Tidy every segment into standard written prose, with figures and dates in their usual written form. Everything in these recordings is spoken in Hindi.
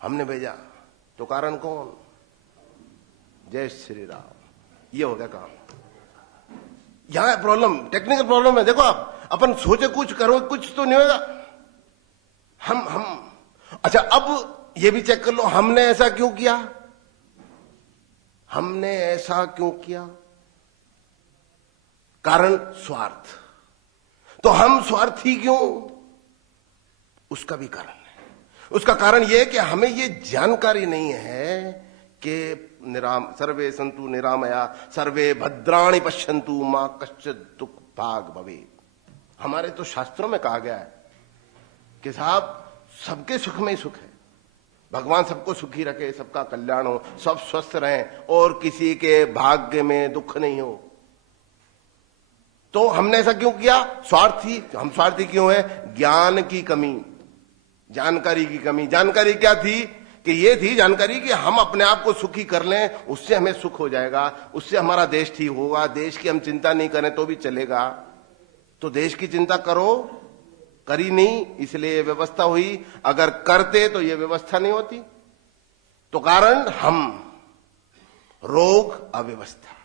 हमने भेजा। तो कारण कौन? जय श्री राम। ये हो गया काम। यहां प्रॉब्लम, टेक्निकल प्रॉब्लम है। देखो आप अपन सोचे कुछ करो कुछ तो नहीं होगा। हम अच्छा अब ये भी चेक कर लो, हमने ऐसा क्यों किया? हमने ऐसा क्यों किया? कारण स्वार्थ। तो हम स्वार्थी क्यों? उसका भी कारण है। उसका कारण यह कि हमें यह जानकारी नहीं है कि सर्वे संतु निरामया सर्वे भद्राणि पश्यन्तु मां कश्चित् दुख भाग भवे। हमारे तो शास्त्रों में कहा गया है कि साहब सबके सुख में ही सुख है। भगवान सबको सुखी रखे, सबका कल्याण हो, सब स्वस्थ रहें और किसी के भाग्य में दुख नहीं हो। तो हमने ऐसा क्यों किया? स्वार्थी। हम स्वार्थी क्यों है? ज्ञान की कमी, जानकारी की कमी। जानकारी क्या थी? कि ये थी जानकारी कि हम अपने आप को सुखी कर लें, उससे हमें सुख हो जाएगा, उससे हमारा देश ठीक होगा। देश की हम चिंता नहीं करें तो भी चलेगा। तो देश की चिंता करो, करी नहीं, इसलिए ये व्यवस्था हुई। अगर करते तो ये व्यवस्था नहीं होती। तो कारण हम, रोग, अव्यवस्था।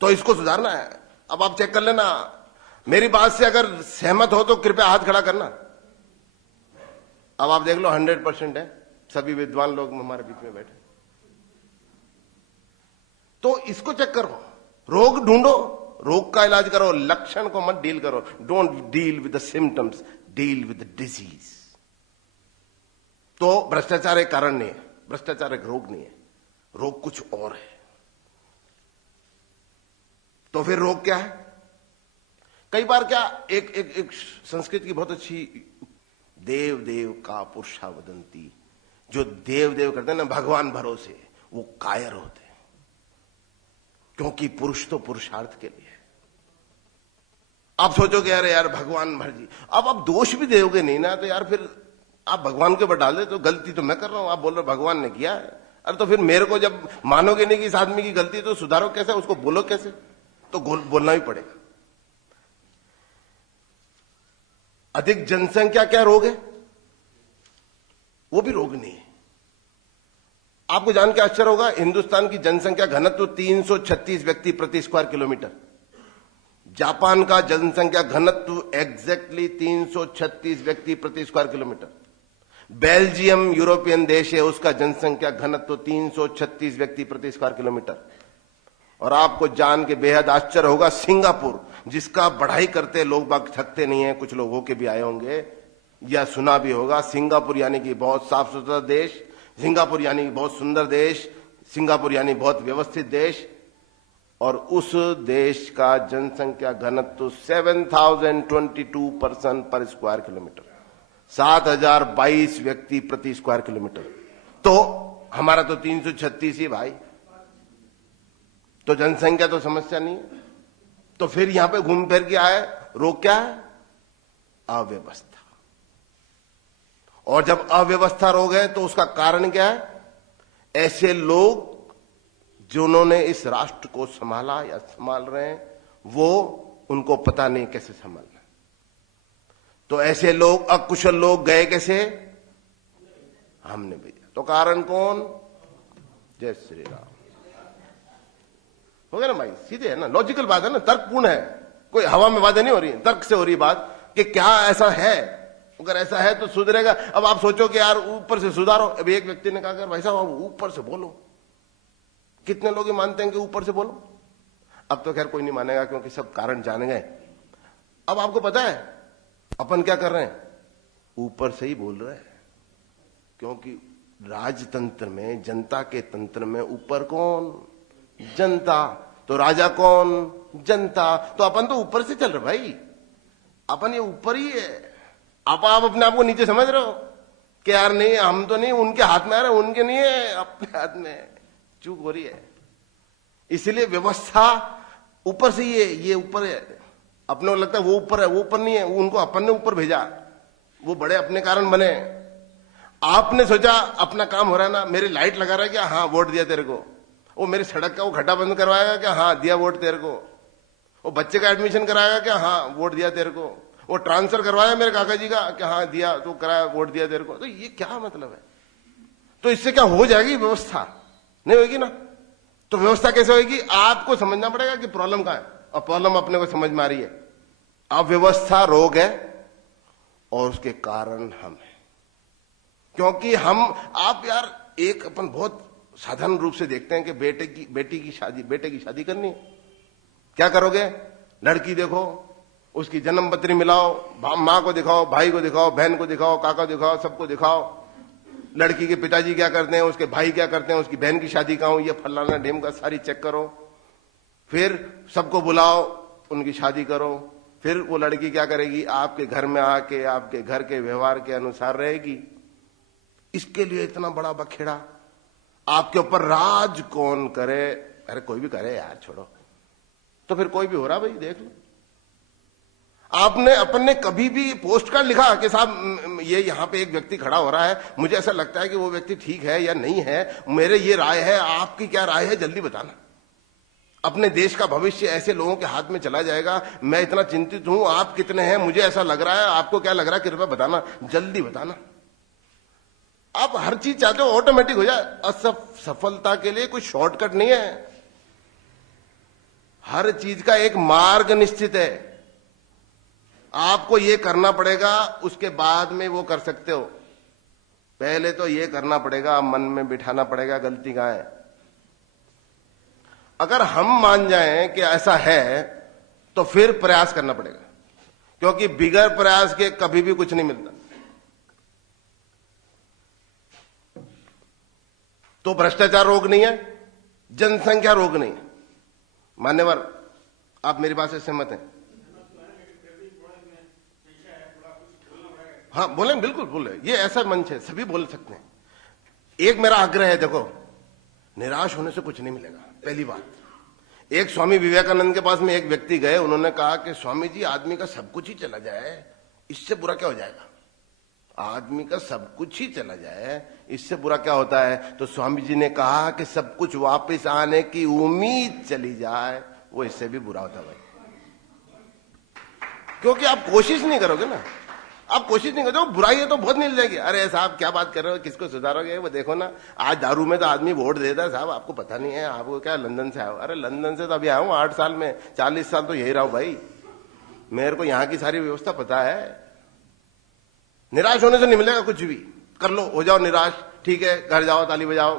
तो इसको सुधारना है। अब आप चेक कर लेना, मेरी बात से अगर सहमत हो तो कृपया हाथ खड़ा करना। अब आप देख लो 100% है, सभी विद्वान लोग हमारे बीच में बैठे। तो इसको चेक करो, रोग ढूंढो, रोग का इलाज करो, लक्षण को मत डील करो। Don't deal with the symptoms, deal with the disease. तो भ्रष्टाचार एक कारण नहीं है, भ्रष्टाचार एक रोग नहीं है, रोग कुछ और है। तो फिर रोग क्या है? कई बार क्या एक संस्कृत की बहुत अच्छी, देव देव का पुरुषा वदंती। जो देव देव करते हैं ना भगवान भरोसे, वो कायर होते हैं, क्योंकि पुरुष तो पुरुषार्थ के लिए है। आप सोचोगे अरे यार भगवान भर जी, अब आप दोष भी दोगे नहीं ना, तो यार फिर आप भगवान के ऊपर डाल दे। तो गलती तो मैं कर रहा हूं, आप बोल रहे भगवान ने किया है। अरे तो फिर मेरे को जब मानोगे नहीं कि इस आदमी की गलती, तो सुधारो कैसे, उसको बोलो कैसे? तो बोलना ही पड़ेगा। अधिक जनसंख्या क्या रोग है? वो भी रोग नहीं है। आपको जान के आश्चर्य होगा, हिंदुस्तान की जनसंख्या घनत्व 336 व्यक्ति प्रति स्क्वायर किलोमीटर। जापान का जनसंख्या घनत्व एग्जैक्टली 336 व्यक्ति प्रति स्क्वायर किलोमीटर। बेल्जियम यूरोपियन देश है, उसका जनसंख्या घनत्व 336 व्यक्ति प्रति स्क्वायर किलोमीटर। और आपको जान के बेहद आश्चर्य होगा, सिंगापुर, जिसका बढ़ाई करते लोग बाग थकते नहीं है, कुछ लोग होके भी आए होंगे या सुना भी होगा। सिंगापुर यानी कि बहुत साफ सुथरा देश, सिंगापुर यानी कि बहुत सुंदर देश, सिंगापुर यानी बहुत व्यवस्थित देश। और उस देश का जनसंख्या घनत्व 7022 पर्सन पर स्क्वायर किलोमीटर, 7022 व्यक्ति प्रति स्क्वायर किलोमीटर। तो हमारा तो 336 ही भाई। तो जनसंख्या तो समस्या नहीं है। तो फिर यहां पे घूम फिर के आए, रोग क्या है? अव्यवस्था। और जब अव्यवस्था रोग है तो उसका कारण क्या है? ऐसे लोग जिन्होंने इस राष्ट्र को संभाला या संभाल रहे हैं, वो उनको पता नहीं कैसे संभालना। तो ऐसे लोग, अकुशल लोग गए कैसे? हमने भेजा। तो कारण कौन? जय श्री राम। हो गया ना भाई, सीधे है ना, लॉजिकल बात है ना, तर्कपूर्ण है, कोई हवा में बातें नहीं हो रही है, तर्क से हो रही बात कि क्या ऐसा है। अगर ऐसा है तो सुधरेगा। अब आप सोचो कि यार ऊपर से सुधारो। अभी एक व्यक्ति ने कहा भाई साहब ऊपर से बोलो। कितने लोग ये मानते हैं कि ऊपर से बोलो? अब तो खैर कोई नहीं मानेगा, क्योंकि सब कारण जान गए। अब आपको पता है अपन क्या कर रहे हैं? ऊपर से ही बोल रहे हैं, क्योंकि राजतंत्र में, जनता के तंत्र में ऊपर कौन? जनता। तो राजा कौन? जनता। तो अपन तो ऊपर से चल रहे भाई, अपन ये ऊपर ही है। आप अपने आप को नीचे समझ रहे हो कि यार नहीं, हम तो नहीं, उनके हाथ में आ रहे, उनके नहीं है, अपने हाथ में। चूक हो रही है। इसलिए व्यवस्था ऊपर से ही है, ये ऊपर है। अपने को लगता है वो ऊपर है, वो ऊपर नहीं है, उनको अपन ने ऊपर भेजा, वो बड़े अपने कारण बने। आपने सोचा अपना काम हो रहा है ना, मेरी लाइट लगा रहा है क्या? हाँ वोट दिया तेरे को। वो मेरी सड़क का वो खड्डा बंद करवाएगा क्या? हाँ दिया वोट तेरे को। वो बच्चे का एडमिशन कराएगा क्या? हाँ वोट दिया तेरे को। वो ट्रांसफर करवाया मेरे काका जी का कि हाँ दिया, तो कराया, वोट दिया तेरे को, तो ये क्या मतलब है? तो इससे क्या हो जाएगी व्यवस्था? नहीं होगी ना। तो व्यवस्था कैसे होगी? आपको समझना पड़ेगा कि प्रॉब्लम कहां है, और प्रॉब्लम अपने को समझ में आ रही है। अव्यवस्था रोग है और उसके कारण हम हैं, क्योंकि हम, आप यार, एक अपन बहुत साधारण रूप से देखते हैं कि बेटे की शादी करनी है, क्या करोगे? लड़की देखो, उसकी जन्म पत्री मिलाओ, मां को दिखाओ, भाई को दिखाओ, बहन को दिखाओ, काका दिखाओ, सबको दिखाओ। लड़की के पिताजी क्या करते हैं, उसके भाई क्या करते हैं, उसकी बहन की शादी कहां हुई है, फलाना ढेम का, सारी चेक करो, फिर सबको बुलाओ, उनकी शादी करो। फिर वो लड़की क्या करेगी? आपके घर में आके आपके घर के व्यवहार के अनुसार रहेगी। इसके लिए इतना बड़ा बखेड़ा, आपके ऊपर राज कौन करे? अरे कोई भी करे यार, छोड़ो। तो फिर कोई भी हो रहा, भाई देख लो। आपने अपने कभी भी पोस्ट कार्ड लिखा कि साहब ये यहां पे एक व्यक्ति खड़ा हो रहा है, मुझे ऐसा लगता है कि वो व्यक्ति ठीक है या नहीं है, मेरे ये राय है, आपकी क्या राय है, जल्दी बताना। अपने देश का भविष्य ऐसे लोगों के हाथ में चला जाएगा। मैं इतना चिंतित हूं, आप कितने हैं, मुझे ऐसा लग रहा है, आपको क्या लग रहा है, कृपया बताना, जल्दी बताना। आप हर चीज चाहते हो ऑटोमेटिक हो जाए। असफलता के लिए कोई शॉर्टकट नहीं है, हर चीज का एक मार्ग निश्चित है। आपको ये करना पड़ेगा, उसके बाद में वो कर सकते हो। पहले तो ये करना पड़ेगा, मन में बिठाना पड़ेगा गलती कहां है। अगर हम मान जाएं कि ऐसा है, तो फिर प्रयास करना पड़ेगा, क्योंकि बिगैर प्रयास के कभी भी कुछ नहीं मिलता। तो भ्रष्टाचार रोग नहीं है, जनसंख्या रोग नहीं है। मान्यवर, आप मेरी बात से सहमत हैं? हाँ बोले, बिल्कुल बोले, ये ऐसा मंच है, सभी बोल सकते हैं। एक मेरा आग्रह है, देखो, निराश होने से कुछ नहीं मिलेगा। पहली बात, एक स्वामी विवेकानंद के पास में एक व्यक्ति गए, उन्होंने कहा कि स्वामी जी, आदमी का सब कुछ ही चला जाए, इससे बुरा क्या हो जाएगा? आदमी का सब कुछ ही चला जाए, इससे बुरा क्या होता है? तो स्वामी जी ने कहा कि सब कुछ वापस आने की उम्मीद चली जाए, वो इससे भी बुरा होता है भाई। क्योंकि आप कोशिश नहीं करोगे ना, आप कोशिश नहीं करते, बुराई है तो बहुत मिल जाएगी। अरे साहब क्या बात कर रहे हो, किसको सुधारोगे? वो देखो ना, आज दारू में तो आदमी वोट देता है साहब, आपको पता नहीं है? आपको क्या, लंदन से आया? अरे लंदन से तो अभी आया हूं 8 साल में, 40 साल तो यही रहा हूं भाई, मेरे को यहां की सारी व्यवस्था पता है। निराश होने से नहीं मिलेगा कुछ भी। कर लो, हो जाओ निराश, ठीक है, घर जाओ, ताली बजाओ,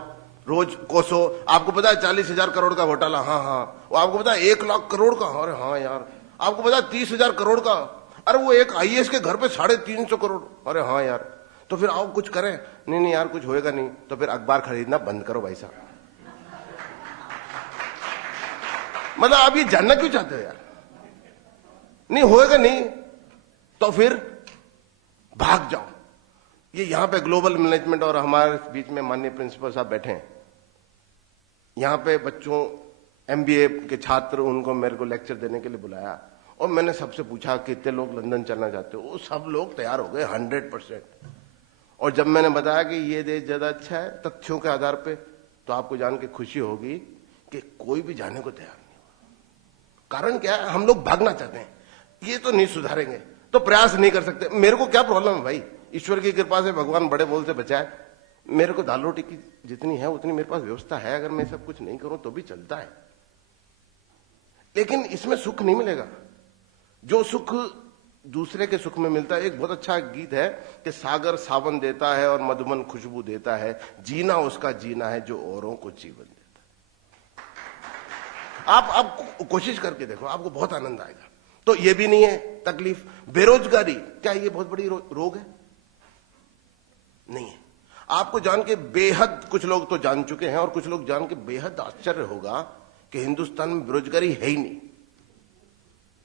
रोज कोसो। आपको पता है 40,000 करोड़ का घोटाला? हाँ। वो आपको पता है 1 लाख करोड़ का? अरे हाँ यार। आपको पता है 30,000 करोड़ का? अरे वो एक IAS के घर पे 350 करोड़। अरे हाँ यार। तो फिर आओ कुछ करें। नहीं यार, कुछ होएगा नहीं। तो फिर अखबार खरीदना बंद करो भाई साहब। मतलब आप ये जानना क्यों चाहते हो यार? नहीं होएगा नहीं, तो फिर भाग जाओ। ये यहां पे ग्लोबल मैनेजमेंट और हमारे बीच में माननीय प्रिंसिपल साहब बैठे हैं, यहां पे बच्चों MBA के छात्र, उनको मेरे को लेक्चर देने के लिए बुलाया, और मैंने सबसे पूछा कितने लोग लंदन चलना चाहते हो? वो सब लोग तैयार हो गए 100%। और जब मैंने बताया कि ये देश ज्यादा अच्छा है तथ्यों के आधार पे, तो आपको जान के खुशी होगी कि कोई भी जाने को तैयार नहीं हुआ। कारण क्या है? हम लोग भागना चाहते हैं। ये तो नहीं सुधारेंगे तो प्रयास नहीं कर सकते। मेरे को क्या प्रॉब्लम है भाई? ईश्वर की कृपा से भगवान बड़े बोल से बचाए। मेरे को दाल रोटी की जितनी है उतनी मेरे पास व्यवस्था है। अगर मैं सब कुछ नहीं करूं तो भी चलता है, लेकिन इसमें सुख नहीं मिलेगा जो सुख दूसरे के सुख में मिलता है। एक बहुत अच्छा गीत है कि सागर सावन देता है और मधुमन खुशबू देता है, जीना उसका जीना है जो औरों को जीवन देता है। आप कोशिश करके देखो, आपको बहुत आनंद आएगा। तो ये भी नहीं है तकलीफ। बेरोजगारी क्या ये बहुत बड़ी रोग है? नहीं है। आपको जान के बेहद, कुछ लोग तो जान चुके हैं और कुछ लोग जान के बेहद आश्चर्य होगा कि हिंदुस्तान में बेरोजगारी है ही नहीं।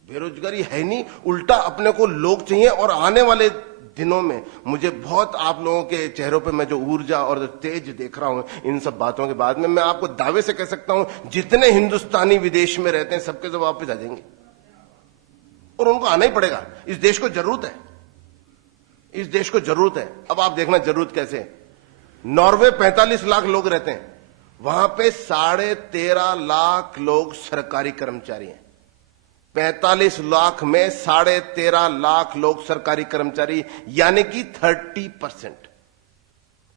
बेरोजगारी है नहीं, उल्टा अपने को लोग चाहिए। और आने वाले दिनों में मुझे बहुत, आप लोगों के चेहरों पे मैं जो ऊर्जा और जो तेज देख रहा हूं इन सब बातों के बाद में, मैं आपको दावे से कह सकता हूं जितने हिंदुस्तानी विदेश में रहते हैं सबके सब वापस आ जाएंगे, और उनको आना ही पड़ेगा। इस देश को जरूरत है, इस देश को जरूरत है। अब आप देखना जरूरत कैसे। नॉर्वे 45 लाख लोग रहते हैं, वहां पे 13.5 लाख लोग सरकारी कर्मचारी हैं। 45 लाख में 13.5 लाख लोग सरकारी कर्मचारी, यानी कि 30%।